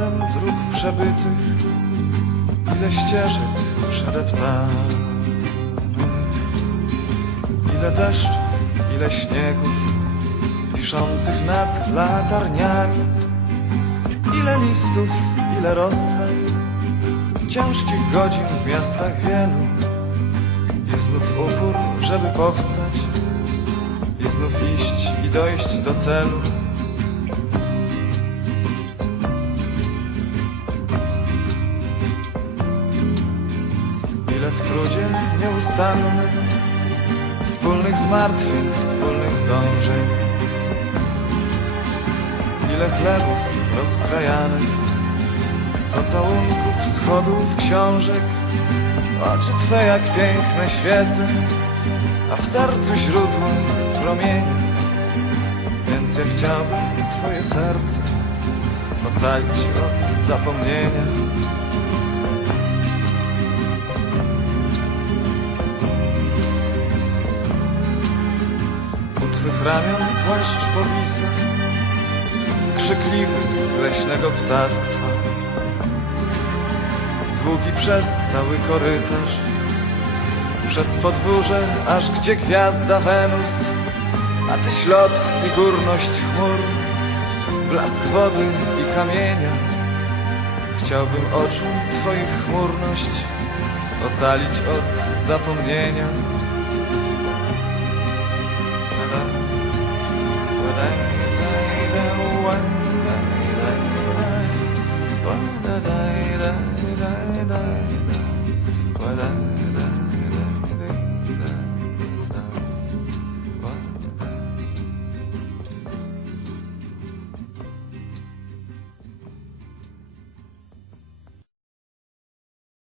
dróg przebytych, ile ścieżek przedeptanych, ile deszczów, ile śniegów wiszących nad latarniami, ile listów, ile rozstaw, ciężkich godzin w miastach wielu i znów upór, żeby powstać i znów iść i dojść do celu. W trudzie nieustannym Wspólnych zmartwień, wspólnych dążeń. Ile chlebów rozkrajanych Pocałunków, schodów, książek Oczy Twe jak piękne świece A w sercu źródło promienia Więc ja chciałbym Twoje serce Ocalić od zapomnienia ramion płaszcz powisa Krzykliwy z leśnego ptactwa. Długi przez cały korytarz Przez podwórze, aż gdzie gwiazda Wenus A ty ślot i górność chmur Blask wody i kamienia. Chciałbym oczu twoich chmurność Ocalić od zapomnienia. Ta-da. 来来来来来来，来来来来来来来，来来。